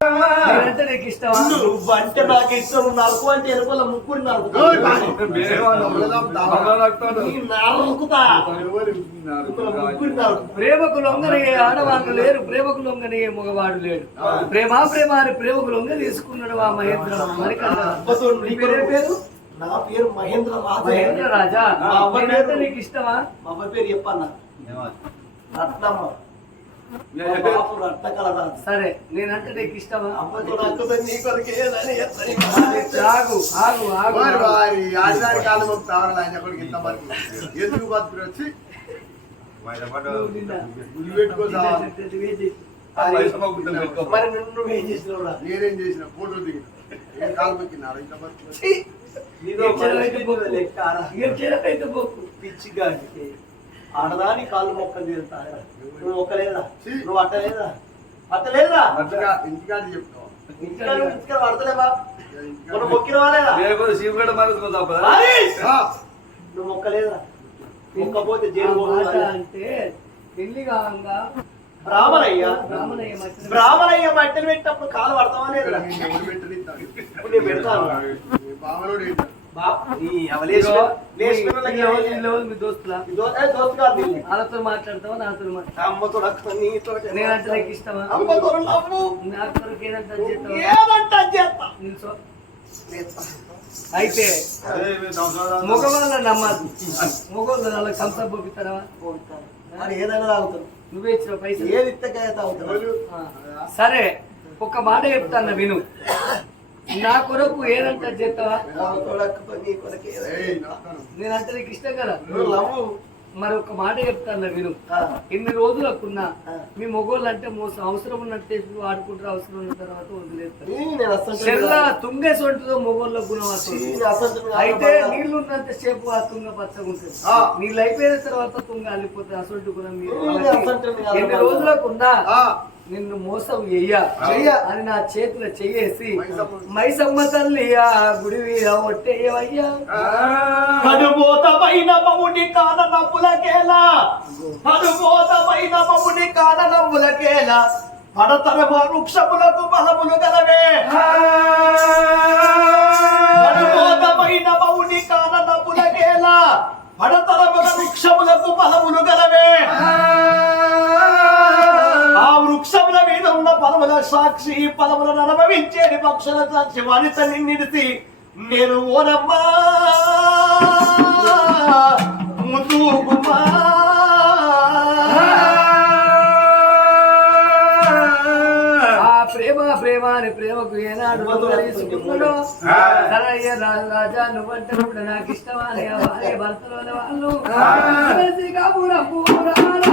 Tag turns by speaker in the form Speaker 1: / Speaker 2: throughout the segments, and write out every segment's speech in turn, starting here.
Speaker 1: నేనంటే నీకు ఇష్టమా?
Speaker 2: నువ్వంటే నాకు ఇష్టం. నరకు అంటే ముక్కుడు నరుకుతా నరుకుతా
Speaker 1: ప్రేమకు లొంగని ఆడవాళ్ళు లేరు ప్రేమకు లొంగని మగవాడు లేడు. ప్రేమ ప్రేమ అని ప్రేమకు లొంగ తీసుకున్నాడు ఆ మహేంద్ర
Speaker 2: పేరు నా పేరు మహేంద్ర
Speaker 1: మహేంద్ర
Speaker 2: రాజా?
Speaker 1: రాజా
Speaker 2: మా అవ్వ
Speaker 1: నేనంటే
Speaker 2: పేరు-
Speaker 1: నీకు ఇష్టమా?
Speaker 2: మా పేరు చెప్పన్న. రత్నమ్మ మా బాపు రత్నకళ రాజు
Speaker 1: సరే నేనంటే నీకు
Speaker 2: ఎత్తని
Speaker 1: ఆగు ఆగు ఆగు
Speaker 3: ఆడిదాని కాలం తావరాలు ఆయన ఇంత ఎందుకు బతుకులు వచ్చి.
Speaker 2: మరి నువ్వు
Speaker 3: నేనేం చేసిన? ఫోటో దిగిన. కాలు పెట్టినారు? ఇంత.
Speaker 2: పిచ్చి గాడికి ఆడదాని కాళ్ళు మొక్కలు తీరుతాయా నువ్వు మొక్కలేదా?
Speaker 3: ఛీ.
Speaker 2: నువ్వు అట్టలేదా? అట్టలేదా
Speaker 3: ఇంటికాడ చెప్తావు.
Speaker 2: పడతలేవా? మొక్కిన వాళ్ళేదా!
Speaker 3: ఆ,
Speaker 2: నువ్వు మొక్కలేదా మొక్కపోతే జైలు
Speaker 1: అంటే పెళ్ళి కావంగా
Speaker 2: బ్రాహ్మణయ్య.
Speaker 1: బ్రాహ్మణయ్య
Speaker 2: మట్టెలు పెట్టినప్పుడు కాలు పడతావా లేదా? ఇప్పుడు నేను పెడతాను.
Speaker 1: వాళ్ళతో మాట్లాడతావా నాతో నేనంటే నీకు ఇష్టమా? నాకు. అయితే మగవాళ్ళ నమ్మద్దు మగవాళ్ళు వాళ్ళ కంస పంపిస్తారా?
Speaker 2: ఏదైనా తాగుతాను
Speaker 1: నువ్వే ఇచ్చిన పైసలు?
Speaker 2: ఏది.
Speaker 1: సరే ఒక మాట చెప్తాను విను. నా కొరకు ఏదంటే
Speaker 3: నమస్కారం.
Speaker 1: నేనంటే నీకు ఇష్టం కదా? మరి ఒక మాట చెప్తాను విను.
Speaker 2: ఆ,
Speaker 1: ఇన్ని రోజులకున్నా
Speaker 2: ఆ.
Speaker 1: మీ మొగోళ్ళు అంటే మోసం. అవసరం ఉన్నట్టే ఆడుకుంటారు అవసరం ఉన్న తర్వాత వదిలేస్తారు తుంగేసి ఉంటుందో మొగోళ్ళ గుణం అయితే నీళ్ళు ఉన్నంత సేపు ఆ తుంగ పచ్చగా ఉంటుంది.
Speaker 3: ఆ.
Speaker 1: నీళ్ళు అయిపోయిన తర్వాత తుంగ అల్లిపోతే అసలు గుణం. ఎన్ని రోజులకున్నా
Speaker 3: ఆ,
Speaker 1: నిన్ను మోసం చెయ్య. అని నా చేతిలో చెయ్యేసి
Speaker 3: మైసమ్మ.
Speaker 1: తల్లి ఆ గుడి మీద ఒట్టేయవయ్యా.
Speaker 3: ఆ,
Speaker 2: అనుభూతమైన మముని కాన నవ్వులకేలా. అనుభూతమైన మముని కాన నవ్వులకేలా. పడతరమ వృక్షములకు బలములు గలవే. అనుభూతమైన మౌని కాన నవ్వులకేలా. పడతరముల వృక్షములకు బలములు గలవే. ఆ వృక్షముల మీద ఉన్న పదముల సాక్షి పదములను అనుభవించేది పక్షుల సాక్షి వనిత నిన్నిడిసి నేను ఓనమ్మా. ముందు
Speaker 1: ప్రేమ ప్రేమ అని ప్రేమకు ఏనాడు సరయ్య రాజా నువ్వంటే నాకు ఇష్టమా భర్తలోని వాళ్ళు.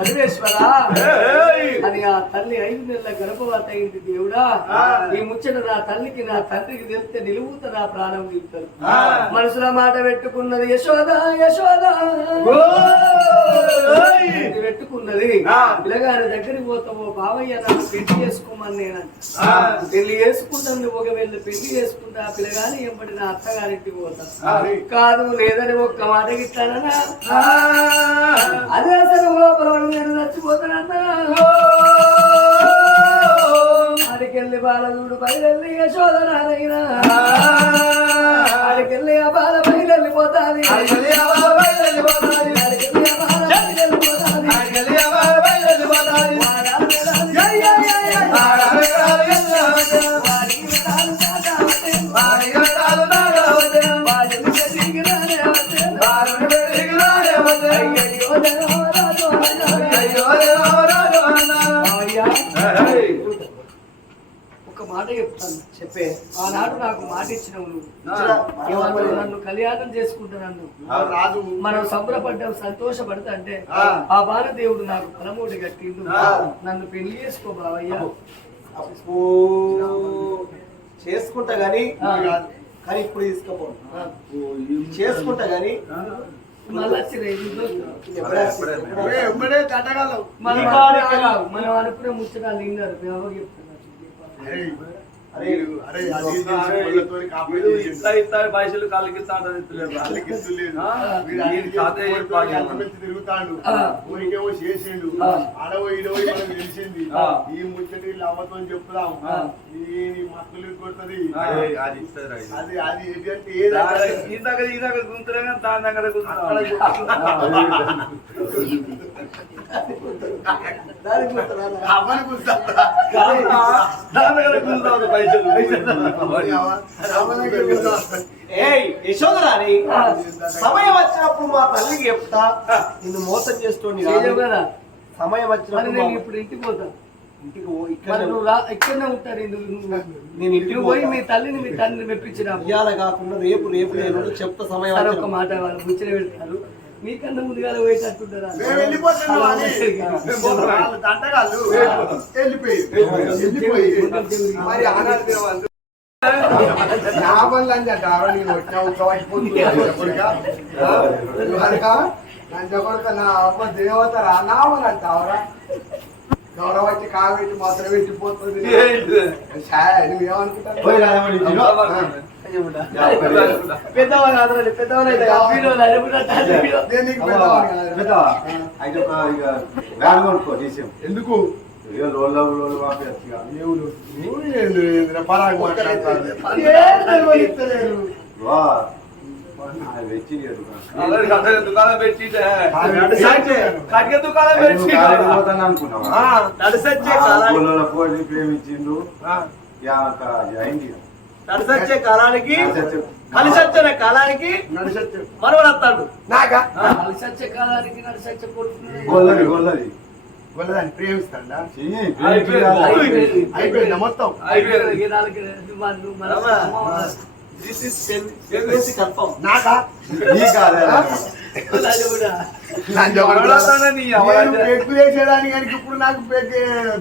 Speaker 1: అదివేశ్వరా తల్లి ఐదు నెలల గర్భవతి అయింది దేవుడా. ఈ ముచ్చట నా తల్లికి నా తండ్రికి తెలిస్తే నిలువుత నా ప్రాణం నిలుపుతారు మనసులో మాట పెట్టుకున్నది యశోద యశోద. పెట్టుకున్నది. పిల్లగారి దగ్గరికి పోతావో బావయ్య నాకు పెళ్ళి చేసుకోమని నేను పెళ్ళి చేసుకుంటాను ఒకవేళ పెళ్ళి చేసుకుంటా పిల్లగాని ఎంబడి నా అత్తగారింటికి పోతా. కాదు లేదని ఒక్క మాట గిట్టానన్నా అదే అసలు లోపల నేను చచ్చిపోతానన్నా ఆడికెళ్ళి బాలదుడు బయలుదేరి యశోదనారైనా ఆడికెళ్ళి ఆ. బాల బయలుపోతాది ఆనాడు నాకు మాట ఇచ్చినవు నువ్వు? నన్ను కళ్యాణం చేసుకుంటున్నాను
Speaker 3: రాజు
Speaker 1: మనం సంబరపడ్డాం సంతోషపడతా అంటే
Speaker 3: ఆ.
Speaker 1: బాలదేవుడు నాకు పలమూడి కట్టిండు. నన్ను పెళ్ళి చేసుకో బావయ్యా.
Speaker 2: చేసుకుంటా గాని కానీ ఇప్పుడు తీసుకోపో. చేసుకుంటా గాని
Speaker 3: ఏ,
Speaker 1: మనం అనుకునే- ముచ్చటాలు విన్నారు. మేము
Speaker 4: పాడు.
Speaker 3: అంత మంచి తిరుగుతాండు. ఊరికేమో చేసిండు. అడవో ఇడవో మనకు తెలిసింది. ఈ ముచ్చటి అవ్వతో చెప్పుదాం
Speaker 1: ఆ.
Speaker 3: ఈ మక్కలు కొడుతుంది?
Speaker 4: అది
Speaker 3: అది అది ఏంటి అంటే ఏదంటే
Speaker 4: ఈ దగ్గర ఈ దగ్గర గుంతులే దాని దగ్గర
Speaker 3: అక్కడ
Speaker 2: యశోదరాని సమయం వచ్చినప్పుడు మా తల్లికి చెప్తా. నిన్ను మోసం చేస్తోంది
Speaker 1: కదా.
Speaker 2: సమయం వచ్చినప్పుడు
Speaker 1: నేను ఇప్పుడు ఇంటికి పోతా.
Speaker 2: ఇంటికి ఇక్కడ
Speaker 1: నువ్వు రా ఇక్కడనే నువ్వు-
Speaker 2: నేను ఇంటికి
Speaker 1: పోయి. మీ తల్లిని మీ తండ్రిని మెప్పించిన
Speaker 2: ఇయ్యాల కాకుండా రేపు రేపు నేను చెప్తా సమయం
Speaker 1: ఒక. మాట వాళ్ళు ముచ్చట పెడతారు. మీకన్నా ముందుగా పోయేటట్టుంటారా
Speaker 3: మేము వెళ్ళిపోతున్నాం అని. మేము పోతున్నాం. వాళ్ళు దండగాళ్ళు. వెళ్ళిపోయి. వెళ్ళిపోయి. మరి ఆనాడు మేము అందరూ నా అంటారా నేను వచ్చిన అమ్మ దేవత రా. నా వల్ల అంటావరా. గౌరవ వచ్చి కాగబెట్టి మాత్రం పెట్టిపోతుంది నువ్వేమనుకుంటావు?
Speaker 1: పెద్దవాళ్ళు అదనండి పెద్దవాళ్ళు అయితే
Speaker 3: పెద్దవాడిని కాదురా. ఎందుకు?
Speaker 4: దుకాణం పెట్టి పెట్టి
Speaker 5: ప్రేమించిండు
Speaker 2: ఆ,
Speaker 5: అయింది
Speaker 2: నడిసొచ్చే కాలానికి కలిసొచ్చే కాలానికి
Speaker 3: నడిసొచ్చే.
Speaker 2: మనవడు వస్తాడు
Speaker 3: నాకా
Speaker 1: నడిసచ్చే కాలానికి నడిసచ్చే
Speaker 5: గొల్లది గొల్లది.
Speaker 3: వాళ్ళని ప్రేమిస్తాడా.
Speaker 1: అయిపోయిందా.
Speaker 3: మొత్తం?
Speaker 4: అయిపోయింది.
Speaker 2: దిస్ ఇస్ ప్రెగ్నెన్సీ కన్ఫర్మ్
Speaker 3: నాకా
Speaker 5: నీ కాదే
Speaker 3: ఇప్పుడు నాకు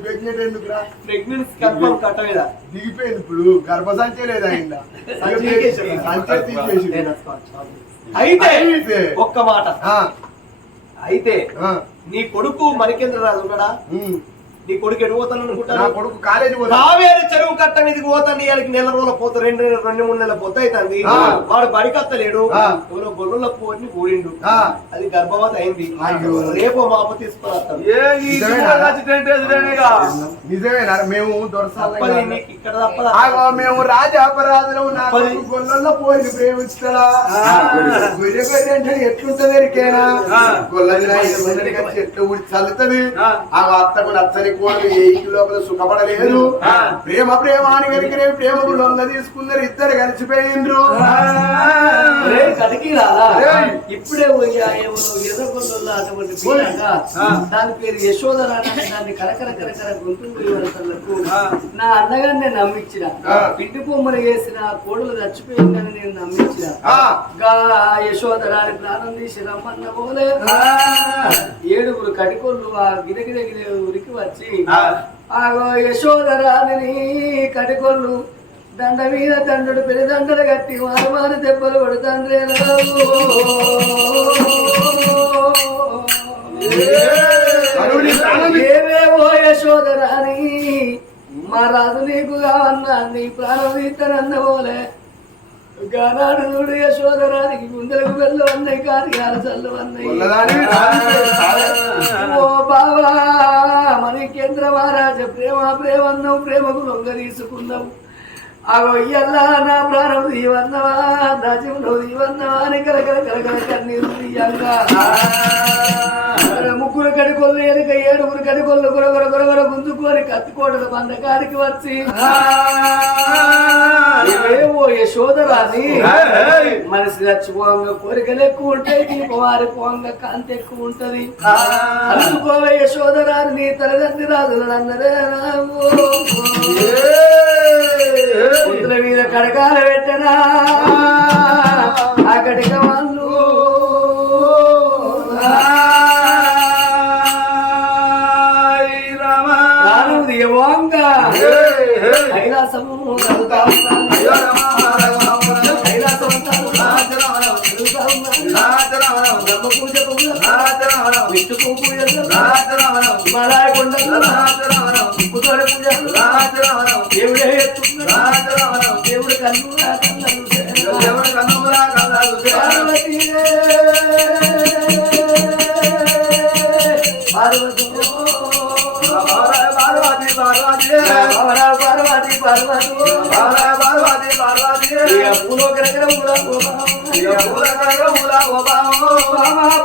Speaker 3: ప్రెగ్నెంట్ ఎందుకురా?
Speaker 2: ప్రెగ్నెన్సీ కన్ఫర్మ్ కట్టవేదా
Speaker 3: దిగిపోయింది ఇప్పుడు. గర్భసంచే లేదా ఇంకా సంచే తీసేసి
Speaker 2: అయితే. ఒక్క మాట.
Speaker 3: ఆ,
Speaker 2: అయితే
Speaker 3: ఆ,
Speaker 2: నీ కొడుకు మణికేంద్ర రాజు ఉన్నాడా. నీ కొడుకు ఎటు పోతాను
Speaker 3: కొడుకు కాలేజీ
Speaker 2: కావేరి చెరువు కట్ట మీదకి పోతాను ఇవాళకి నెల రోజుల పోతా రెండు రెండు మూడు నెలల పోతా అవుతుంది. వాడు బడికత్తలేడు. ఎవరో గొర్రెల పోని ఊరిండు
Speaker 3: ఆ.
Speaker 2: అది గర్భవతి అయింది. రేపు మాప
Speaker 3: నిజమేనా? నిజమేనా? మేము
Speaker 2: ఇక్కడ
Speaker 3: మేము రాజాపరాధులు గొల్లల్లో పోయి ప్రేమిస్తాడా?
Speaker 4: ఆ.
Speaker 3: గొర్రె గొర్రె అంటే ఎట్లుంటది ఎరికేనా ఎట్లా ఊడి చల్లుతుంది.
Speaker 4: ఆ.
Speaker 3: అత్తకు నచ్చని ఏ ఇంటి లోపల సుఖపడలేదు ప్రేమ ప్రేమ అని కనుకనే ప్రేమకు లొంగ తీసుకున్నారు ఇద్దరు కలిసిపోయిండ్రు.
Speaker 1: ఇప్పుడే అటువంటి దాని పేరు యశోదర దాన్ని కరకర కరకర గొంతు వరసలకు నా అన్నగారిని నేను నమ్మించిన. ఇంటి బొమ్మలు వేసిన కోడలు చచ్చిపోయిందని నేను నమ్మించిన
Speaker 3: ఆ.
Speaker 1: గా యశోదర అని ప్రాణం తీసి రమ్మన్న పోలే. ఏడుగురు కటికోళ్ళు ఆ గిరగిర గిర ఉరికి వచ్చి ఆగో యశోదరాని కటికొల్లు దండ మీద దండడు పెళ్ళి దండలు కట్టి వారు వారు దెబ్బలు కొడుతండ్రే ఏవేవో యశోదరాని మా రాజు నీకు కావన్నా నీ ప్రాణం తీస్తానన్న పోలే గానాడు చూడు యశోదరానికి గుండెలకు వెళ్ళి అన్నయ్య కార్యాలు చల్లు అన్నయ్య. ఓ బావా మరి కేంద్ర మహారాజ ప్రేమ ప్రేమన్నావు ప్రేమకు లొంగ తీసుకున్నావు. అగో ఇయ్యల్లా నా ప్రాణం దీవన్నవా నా జీవనం దీవన్నవా అని కలకల కలకల కన్నీరు తీయంగా. ముగ్గురు కడికొల్లు ఎనుక ఏడుగురు కడికొల్లు గురగొర గురగొర గుంజుకొని కత్తికోటల బంధకానికి వచ్చి. ఏవో యశోదరాని మనసు చచ్చిపోంగా కోరికలు ఎక్కువ ఉంటాయి దీపం వారిపోంగా కాంతి ఎక్కువ ఉంటది. అందుకోవే యశోదరాని నీ తల్లిదండ్రి రాజులు అన్నదే పుత్రుల మీద కడకాల పెట్టనా? ఆ. కడక వాళ్ళు దిగవంగా కైలాసము. బ్రహ్మ పూజ పూజ మలాయ పుతోడ పూజలు దేవుడే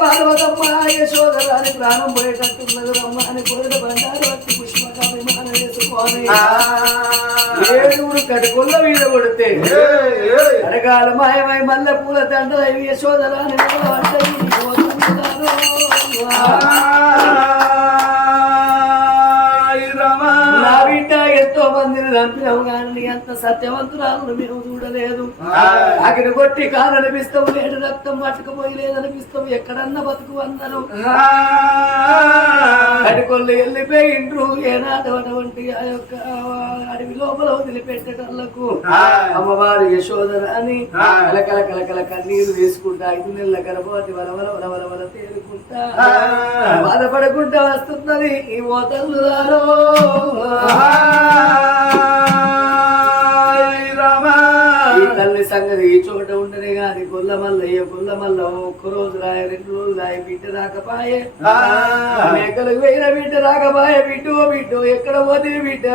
Speaker 1: పార్వతమ్మ యశోదరాని ప్రాణం పోయేటట్టున్నది రమ్మ అని కోరిన బండారు వచ్చి పుష్ప ఏడుగురు కడుకుల్ల మీద కొడితే అడగాలు మాయమై మల్లె పూల దండలు యశోదరాని చంపినావు కానీ అంత సత్యవంతురాలను మేము చూడలేదు. అక్కడ కొట్టి కాలనిపిస్తావు లేడు రక్తం పట్టుకుపోయి లేదనిపిస్తావు ఎక్కడన్నా బతుకు అందరు అటుకొల్లు వెళ్ళిపోయిండ్రు ఏనాడు అటువంటి ఆ యొక్క అడవి లోపల వదిలిపెట్టేటోళ్ళకు. అమ్మవారు యశోదర అని కలకల కలకల కన్నీరు వేసుకుంటా ఐదు నెలల గర్భవతి వలవల వలవల వల తేరుకుంటా బాధపడకుండా వస్తున్నది ఈ ఓతల్లు ఈ తల్లి సంగతి ఈ చోట ఉండనే గాని గొల్ల మల్లయ్య గొల్ల మల్ల ఒక్క రోజు రాయ రెండు రోజులు రాయ బిడ్డ రాకపాయే. మేకలకు వేయిన బిడ్డ రాకపాయే. బిడ్డో బిడ్డో ఎక్కడ పోతే బిడ్డ?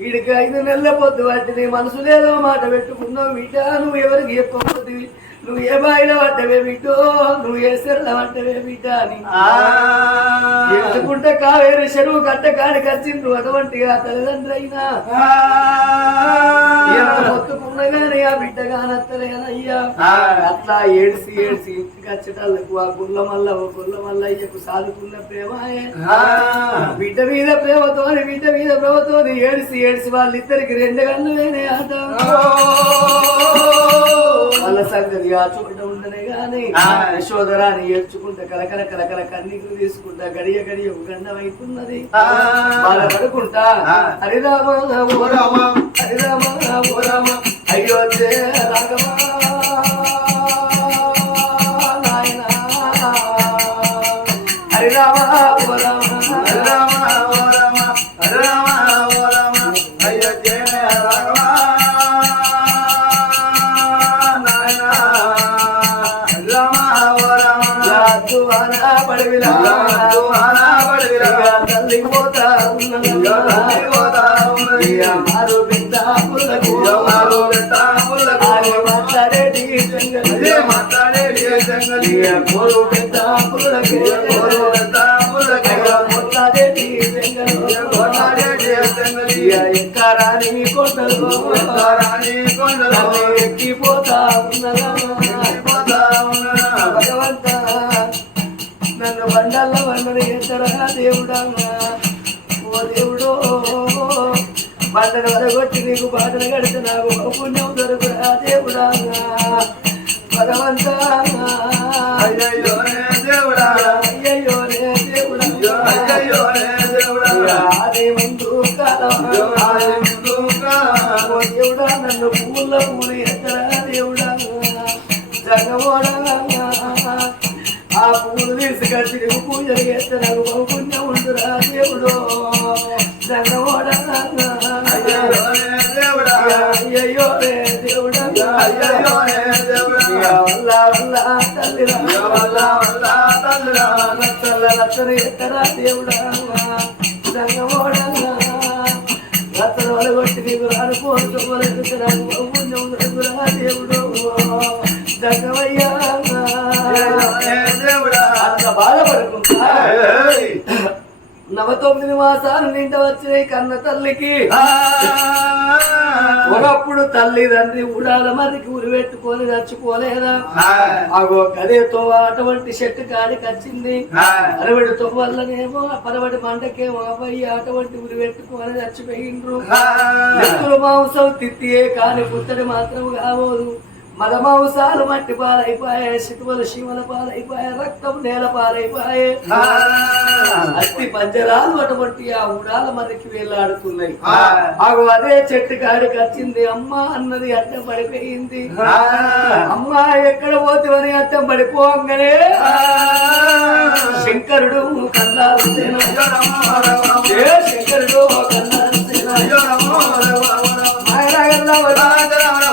Speaker 1: వీడికి ఐదు నెలల పొద్దు పట్టి నీ మనసు లేదో మాట పెట్టుకున్నావు బిడ్డ. నువ్వు ఎవరికి చెప్పబోతుంది నువ్వు ఏ బాయిలో పట్టవే బిడ్డో నువ్వు ఏ సెల్ల పట్టవే బిడ్డ అని. ఎత్తుకుంటే కావేరు చెరువు కట్ట కాడికి వచ్చిండ్రు అటువంటిగా తల్లిదండ్రులు అయినా మొత్తుకున్నగానే ఆ బిడ్డ కానత్తలేనయ్యా అట్లా ఏడ్చి ఏడ్చి ఇంటికి వచ్చేటాళ్ళకు ఆ గుల్ల మల్ల ఓ గుల్ల మల్లయ్యకు సాదుకున్న ప్రేమాయే. బిడ్డ మీద ప్రేమతోని బిడ్డ మీద ప్రేమతోని ఏడిసి ఏడిసి వాళ్ళిద్దరికి రెండు గన్ను లేనే ఆట వాళ్ళ సంగతి ఉండనే గాని యశోదరాని ఏడ్చుకుంటా కలకల కలకల కన్నీరు తీసుకుంటా గడియ గడియ ఒక గండం అవుతున్నది బాధపడుకుంటా. హరిరామ ఓ రామ. హరిరామ ఓ రామ. అయోధ్య రాఘవా. నాయనా. హరిరామ ఓ రామ. తల్లి పోతా మారు బిడ్డ పుల్లకు. మారు బిడ్డ పుల్లకు. మాట్లాడేటి మాట్లాడేటి కోరు బిడ్డ పుల్లకి. కోరు బిడ్డ పుల్లకి. మాట్లాడేటి ఎక్కరాని కొండలు.
Speaker 4: ఎక్కరాని కొండలు.
Speaker 1: ఎక్కిపోతా ఉన్నదా బండలు ఎత్తరా దేవుడమ్మా. ఓ దేవుడు బండను వరగొచ్చి నీకు బాధలు కడితే ఒక పుణ్యం దొరుకురా దేవుడమ్మా. భగవంత నువ్వు పూజలు ఎత్తరా పుణ్యం ఉండురా దేవుడు జగమోడా
Speaker 4: అయ్యయ్యో రే దేవుడా
Speaker 1: అయ్యయ్యో రే దేవుడా
Speaker 4: అయ్యయ్యో రే దేవుడా
Speaker 1: వల్ల వల్ల తల్లిరా
Speaker 4: వల్ల వల్ల తల్లిరా
Speaker 1: లచ్చల లచ్చల ఎత్తరా దేవుడా జగమోడా లచ్చల వల్ల కొట్టి నీకు అనుకోవచ్చు పుణ్యం దొరుకురా దేవుడు జగమయ్యా నవ తొమ్మిది మాసాలు నిండ వచ్చినాయి కన్న తల్లికి. ఒకప్పుడు తల్లి తండ్రి ఉడాల మరికి ఉరి పెట్టుకొని చచ్చిపోలేదా అగో గదేతో అటువంటి చెట్టు కాడికి వచ్చింది. అరవడి తొవ్వల్లనేమో పరవడి మంటకేమో అబ్బాయి అటువంటి ఉరి పెట్టుకొని చచ్చిపోయిండ్రు మాంసం తిత్తియే కాని పుత్తడి మాత్రం కావోదు. మల మాంసాలు మట్టి పాలైపోయే శితువులు శివల పాలైపోయే రక్తం నేల పాలైపోయే అస్థి పంజరాలు అటువంటి ఆ ఉడాల మరికి వేలాడుతున్నాయి. ఆగు అదే చెట్టు కాడికి వచ్చింది అమ్మ అన్నది అడ్డం పడిపోయింది. అమ్మ ఎక్కడ పోతివని అడ్డం పడిపోగానే శంకరుడు కన్నాలు శంకరుడు కన్నాలు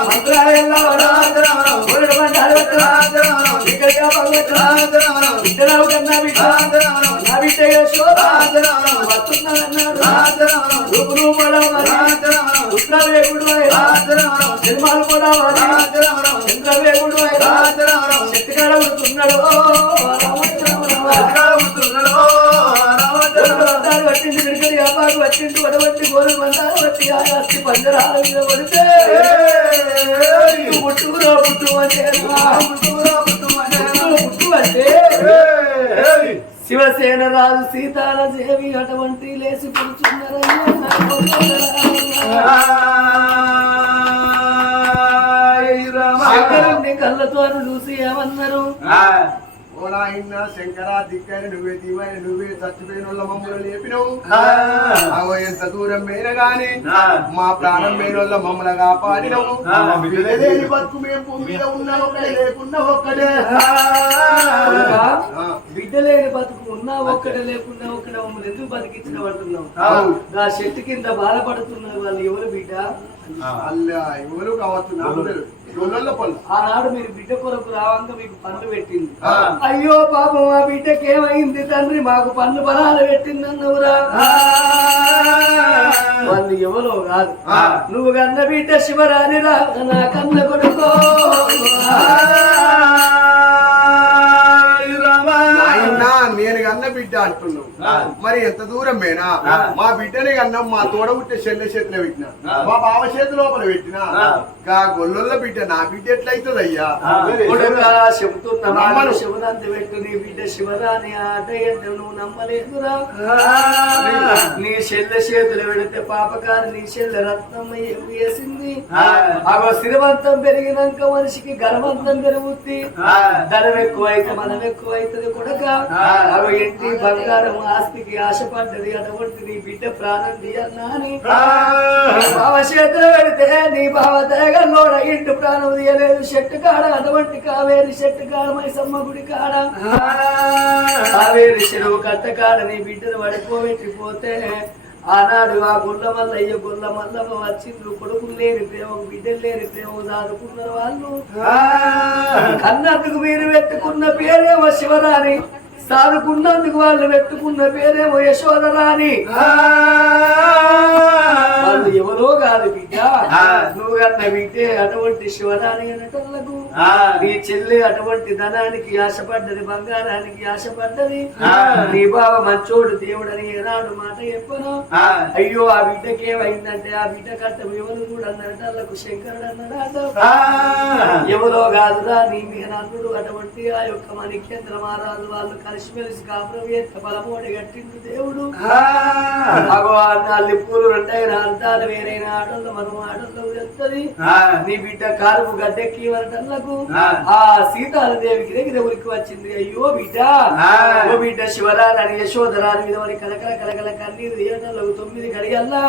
Speaker 1: మంత్రాలయంలో ఇక్కడిగా కన్నా నా బిడ్డ వస్తున్నానన్నాడు. రూపు రూపడం రుద్రవేగుడు కూడా చంద్రవేగుడు చెట్టుకాడ ఉడుతున్నాడు మందాలు విడికడి వ్యాపారం పట్టింది వడబట్టి గోరు మందాలు పట్టి ఆ పంజరాల మీద పడితే పుట్టుకురా పుట్టు అంటే అంటే శివసేన రాజు సీతాల దేవి అటువంటి లేచి శంకరుణ్ణి కళ్ళతో చూసి ఏమన్నారు?
Speaker 3: ఓ నాయన శంకర దిక్కని నువ్వే దీవని నువ్వే చచ్చిపోయిన వాళ్ళ మమ్మల్ని లేపినవు అగో ఎంత దూరం మేన గాని మా ప్రాణం మేన వాళ్ళ మమ్మల్ని కాపాడినవు. బతుకు మేము భూమి మీద ఉన్న ఒక్కడే లేకున్నా ఒక్కడే
Speaker 1: కొడుకా,
Speaker 3: ఆ.
Speaker 1: బిడ్డ లేని బతుకు ఉన్నా ఒక్కడే లేకుండా ఒక్కడే మమ్మల్ని ఎందుకు బతికించిన
Speaker 3: అవును.
Speaker 1: నా చెట్టు కింద బాధపడుతున్నారు వాళ్ళు ఎవరు బిడ్డ?
Speaker 3: అల్లా ఎవరు కావచ్చు నాకు పనులు
Speaker 1: ఆనాడు మీరు బిడ్డ కొరకు రావంగా మీకు పన్ను పెట్టింది.
Speaker 3: ఆ.
Speaker 1: అయ్యో పాపం మా బిడ్డకి ఏమైంది తండ్రి? మాకు పన్ను బలాలు పెట్టిందన్నవురా. వాళ్ళు ఎవరో కాదు.
Speaker 3: ఆ.
Speaker 1: నువ్వు కన్న బిడ్డ శివరాణిరా నా కన్న కొడుకో.
Speaker 3: నేను కన్న బిడ్డ అంటున్నావు. మరి ఎంత దూరం మేనా మా బిడ్డని కన్నా మా తోడ పుట్టే చెల్లె చేతిలో పెట్టిన. మా బావ చేతి లోపల పెట్టిన. గా గొల్లొల్ల బిడ్డ నా బిడ్డ ఎట్లయితుంది అయ్యా
Speaker 1: చెబుతున్న శివనంది పెట్టు నీ బిడ్డ శివరాని ఆట నువ్వు నమ్మలేదురా. నీ చెల్లె చేతులు పెడితే పాపకారి నీ చెల్లె రత్నమ్మ ఏం వేసింది. అగో శ్రీమంతం పెరిగినాక మనిషికి గర్వంతం పెరుగుద్ది. ధనం ఎక్కువైతే మనం ఎక్కువైతుంది కొడక అవి ఇంటి బంగారం ఆస్తికి ఆశపడ్డది అటువంటి నీ బిడ్డ ప్రాణం తీయన్నా అని. నీ బావ చేతులు పెడితే నీ బావ తేగల్లోడ ఇంటి ప్రాణం తీయలేదు. చెట్టు కాడ అటువంటి కావేరి చెట్టు కాడ మైసమ్మ గుడి కాడ. కావేరి చెరువు కట్ట కాడ నీ బిడ్డను పడిపోబెట్టిపోతే ఆనాడు ఆ గుళ్ళ మల్లయ్య గుళ్ళ మల్లమ్మ వచ్చిండ్రు. కొడుకులు లేని ప్రేమ బిడ్డలు లేని ప్రేమ దాదుకున్నారు వాళ్ళు. కన్నందుకు మీరు పెట్టుకున్న పేరేమో శివరాణి. సాదుకున్నందుకు వాళ్ళు పెట్టుకున్న పేరేమో యశోదరాణి వాళ్ళు ఎవరో కాదు బిడ్డ. నువ్వు కన్న బిడ్డే అటువంటి శివరాణి అనటలకు
Speaker 4: ఆ.
Speaker 1: నీ చెల్లి అటువంటి ధనానికి ఆశపడ్డది బంగారానికి ఆశపడ్డది. నీ బావ మంచోడు దేవుడని ఏనాడు మాట చెప్పను. అయ్యో ఆ బిడ్డకి ఏమైందంటే ఆ బిడ్డ కట్ట ఎవరు కూడా అన్నారట వాళ్ళకు శంకరుడు అన్నాడట
Speaker 4: ఆ.
Speaker 1: ఎవరో కాదురా నీ మీద అల్లుడు అటువంటి ఆ యొక్క మణికేంద్ర మహారాజు వాళ్ళు కలిసిమెలిసి కాపురం చేస్తే బలమోడి కట్టిండు దేవుడు అల్లి పూలు రెండైన అర్థాలు వేరైన ఆటల్లో మనం ఆటల్లో వెళ్తుంది. నీ బిడ్డ కారుకు గడ్డెక్కి వరటల్లకు
Speaker 4: ఆ.
Speaker 1: ఆ సీతాదేవికి దగ్గర ఉరికి వచ్చింది. అయ్యో బిడ్డ. ఓ బిడ్డ శివరాని యశోధరాని మీద కలకల కలకల కన్నీరు ఏటల్లకు తొమ్మిది గడియల్లా.